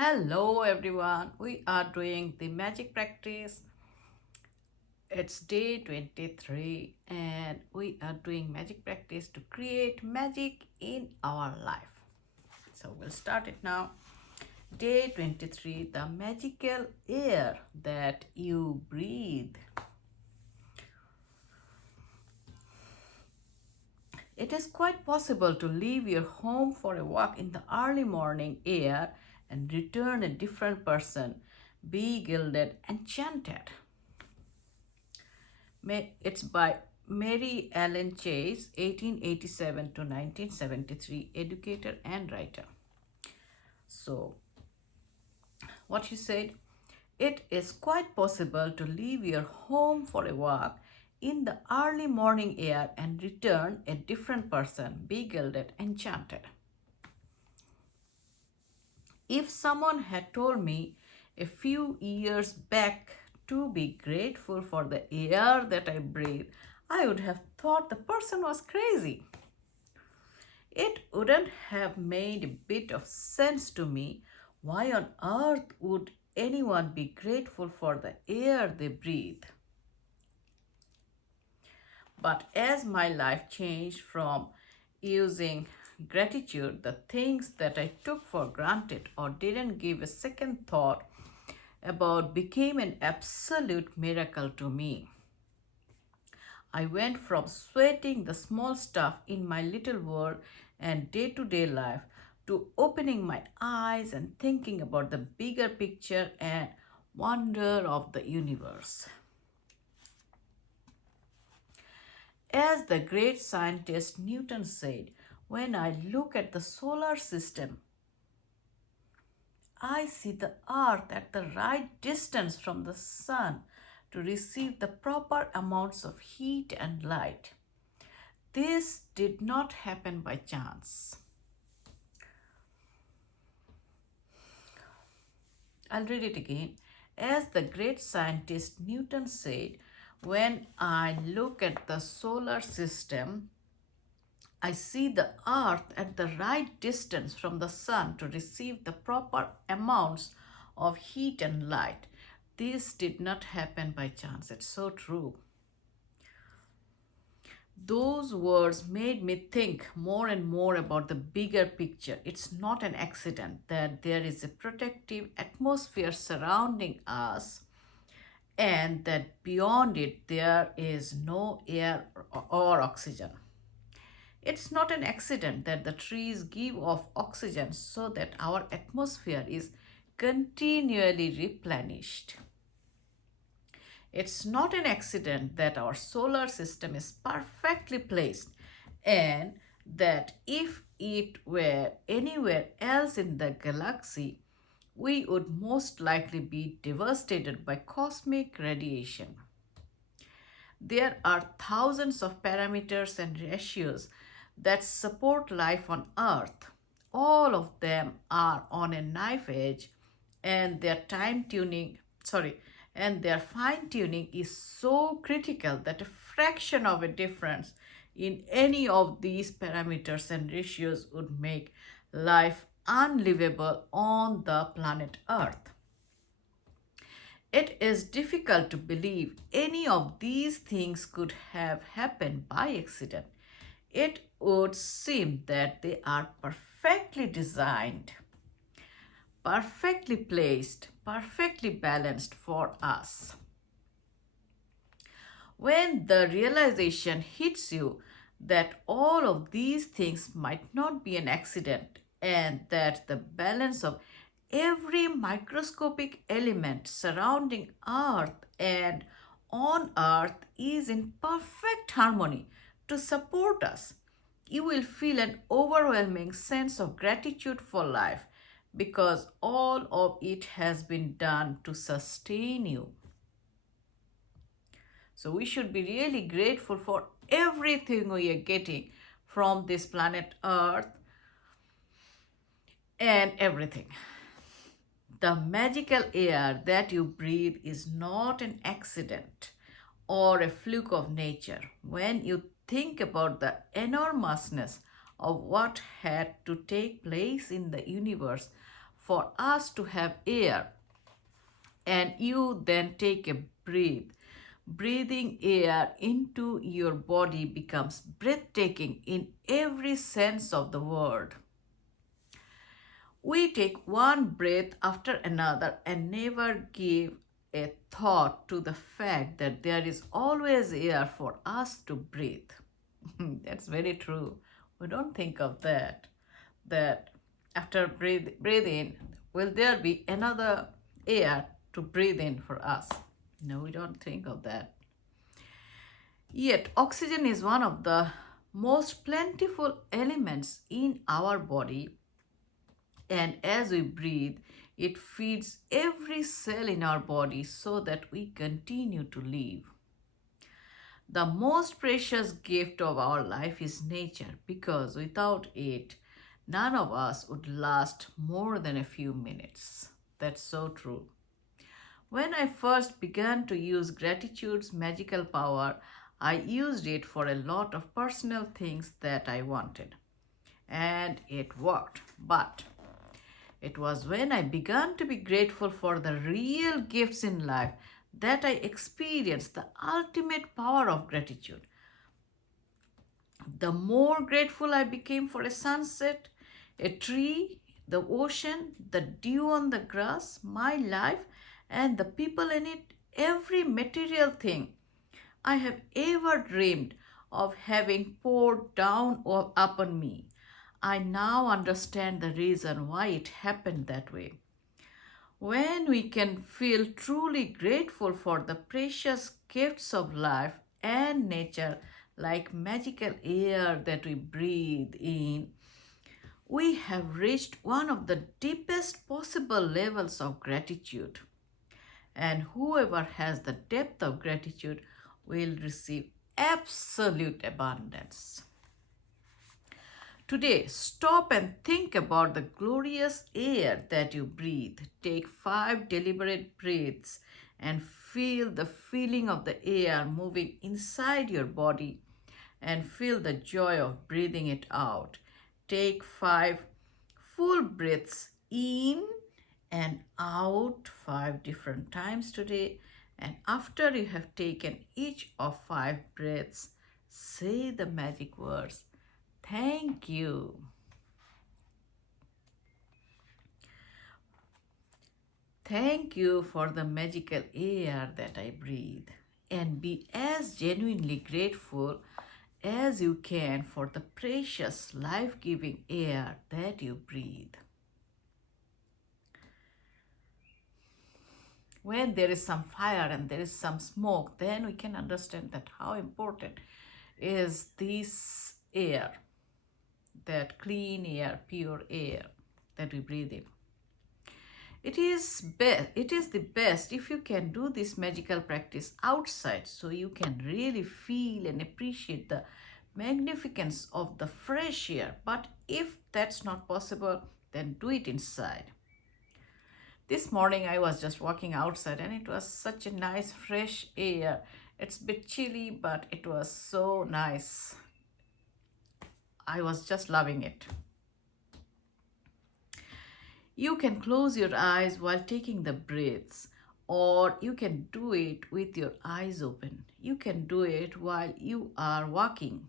Hello everyone, we are doing the magic practice. It's day 23 and we are doing magic practice to create magic in our life. So we'll start it now. Day 23, the magical air that you breathe. It is quite possible to leave your home for a walk in the early morning air and return a different person, be gilded, enchanted. It's by Mary Ellen Chase, 1887 to 1973, educator and writer. So, what she said, it is quite possible to leave your home for a walk in the early morning air and return a different person, gilded, enchanted. If someone had told me a few years back to be grateful for the air that I breathe, I would have thought the person was crazy. It wouldn't have made a bit of sense to me. Why on earth would anyone be grateful for the air they breathe? But as my life changed from using gratitude, the things that I took for granted or didn't give a second thought about became an absolute miracle to me. I went from sweating the small stuff in my little world and day to day life to opening my eyes and thinking about the bigger picture and wonder of the universe. As the great scientist Newton said, when I look at the solar system, I see the earth at the right distance from the sun to receive the proper amounts of heat and light. This did not happen by chance. I'll read it again. As the great scientist Newton said, when I look at the solar system, I see the earth at the right distance from the sun to receive the proper amounts of heat and light. This did not happen by chance. It's so true. Those words made me think more and more about the bigger picture. It's not an accident that there is a protective atmosphere surrounding us and that beyond it there is no air or oxygen. It's not an accident that the trees give off oxygen so that our atmosphere is continually replenished. It's not an accident that our solar system is perfectly placed and that if it were anywhere else in the galaxy, we would most likely be devastated by cosmic radiation. There are thousands of parameters and ratios that support life on Earth. All of them are on a knife edge, and their fine tuning is so critical that a fraction of a difference in any of these parameters and ratios would make life unlivable on the planet Earth. It is difficult to believe any of these things could have happened by accident. It would seem that they are perfectly designed, perfectly placed, perfectly balanced for us. When the realization hits you that all of these things might not be an accident and that the balance of every microscopic element surrounding Earth and on Earth is in perfect harmony to support us, you will feel an overwhelming sense of gratitude for life because all of it has been done to sustain you. So we should be really grateful for everything we are getting from this planet Earth and everything. The magical air that you breathe is not an accident or a fluke of nature. When you think about the enormousness of what had to take place in the universe for us to have air, and you then take a breath. Breathing air into your body becomes breathtaking in every sense of the word. We take one breath after another and never give a thought to the fact that there is always air for us to breathe. That's very true. We don't think of that. That after breathe in, will there be another air to breathe in for us? No, we don't think of that. Yet, oxygen is one of the most plentiful elements in our body, and as we breathe, it feeds every cell in our body so that we continue to live. The most precious gift of our life is nature, because without it, none of us would last more than a few minutes. That's so true. When I first began to use gratitude's magical power, I used it for a lot of personal things that I wanted. And it worked. But it was when I began to be grateful for the real gifts in life that I experienced the ultimate power of gratitude. The more grateful I became for a sunset, a tree, the ocean, the dew on the grass, my life, and the people in it, every material thing I have ever dreamed of having poured down upon me, I now understand the reason why it happened that way. When we can feel truly grateful for the precious gifts of life and nature, like magical air that we breathe in, we have reached one of the deepest possible levels of gratitude. And whoever has the depth of gratitude will receive absolute abundance. Today, stop and think about the glorious air that you breathe. Take 5 deliberate breaths and feel the feeling of the air moving inside your body, and feel the joy of breathing it out. Take 5 full breaths in and out 5 different times today. And after you have taken each of 5 breaths, say the magic words, "Thank you." Thank you for the magical air that I breathe. And be as genuinely grateful as you can for the precious life-giving air that you breathe. When there is some fire and there is some smoke, then we can understand that how important is this air, that clean air, pure air that we breathe in. It is the best if you can do this magical practice outside, so you can really feel and appreciate the magnificence of the fresh air. But if that's not possible, then do it inside. This morning I was just walking outside and it was such a nice fresh air. It's a bit chilly, but it was so nice. I was just loving it. You can close your eyes while taking the breaths, or you can do it with your eyes open. You can do it while you are walking,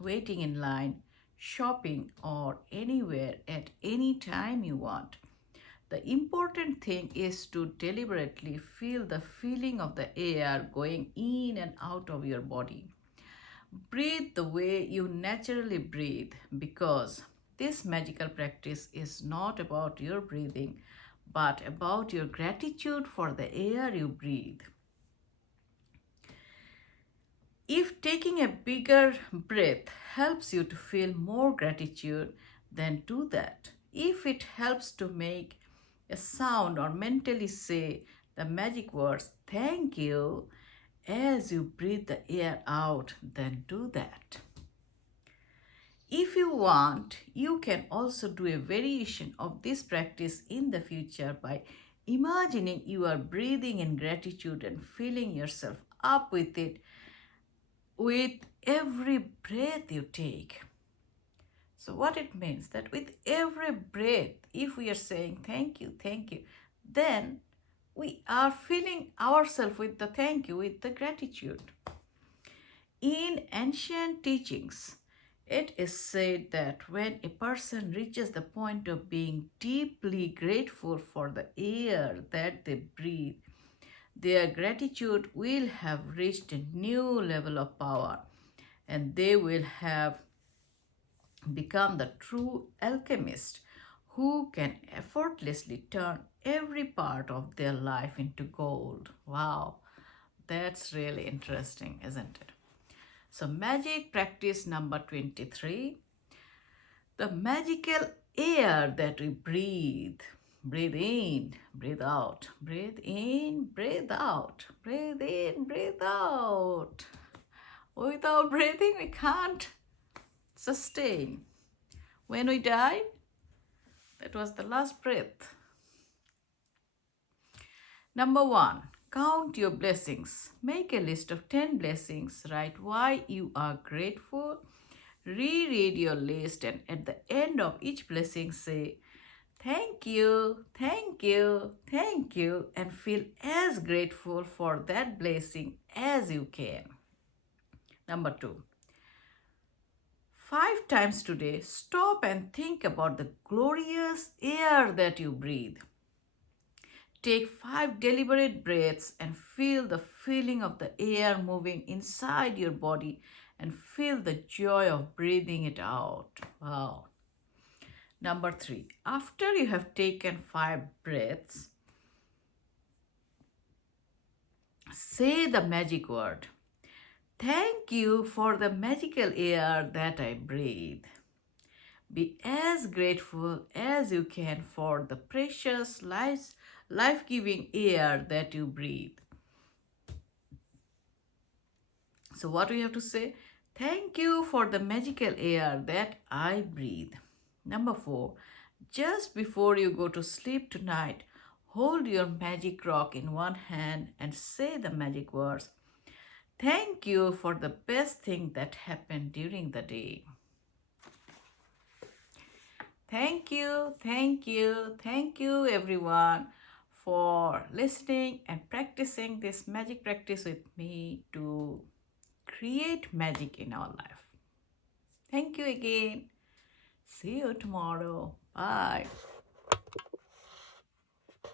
waiting in line, shopping, or anywhere at any time you want. The important thing is to deliberately feel the feeling of the air going in and out of your body. Breathe the way you naturally breathe, because this magical practice is not about your breathing, but about your gratitude for the air you breathe. If taking a bigger breath helps you to feel more gratitude, then do that. If it helps to make a sound or mentally say the magic words, "Thank you," as you breathe the air out, then do that. If you want, you can also do a variation of this practice in the future by imagining you are breathing in gratitude and filling yourself up with it with every breath you take. So, what it means that with every breath, if we are saying thank you, then we are filling ourselves with the thank you, with the gratitude. In ancient teachings, it is said that when a person reaches the point of being deeply grateful for the air that they breathe, their gratitude will have reached a new level of power and they will have become the true alchemist who can effortlessly turn every part of their life into gold. Wow, that's really interesting, isn't it? So, magic practice number 23, the magical air that we breathe. Breathe in, breathe out, breathe in, breathe out, breathe in, breathe out. Without breathing, we can't sustain. When we die, that was the last breath. Number 1, count your blessings. Make a list of 10 blessings. Write why you are grateful. Reread your list and at the end of each blessing say, thank you, thank you, thank you, and feel as grateful for that blessing as you can. Number 2, 5 times today, stop and think about the glorious air that you breathe. Take 5 deliberate breaths and feel the feeling of the air moving inside your body and feel the joy of breathing it out. Wow. Number 3, after you have taken 5 breaths, say the magic word. Thank you for the magical air that I breathe. Be as grateful as you can for the precious life-giving air that you breathe. So what we have to say? Thank you for the magical air that I breathe. Number 4, just before you go to sleep tonight, hold your magic rock in one hand and say the magic words. Thank you for the best thing that happened during the day. Thank you, thank you, thank you everyone for listening and practicing this magic practice with me to create magic in our life. Thank you again. See you tomorrow. Bye.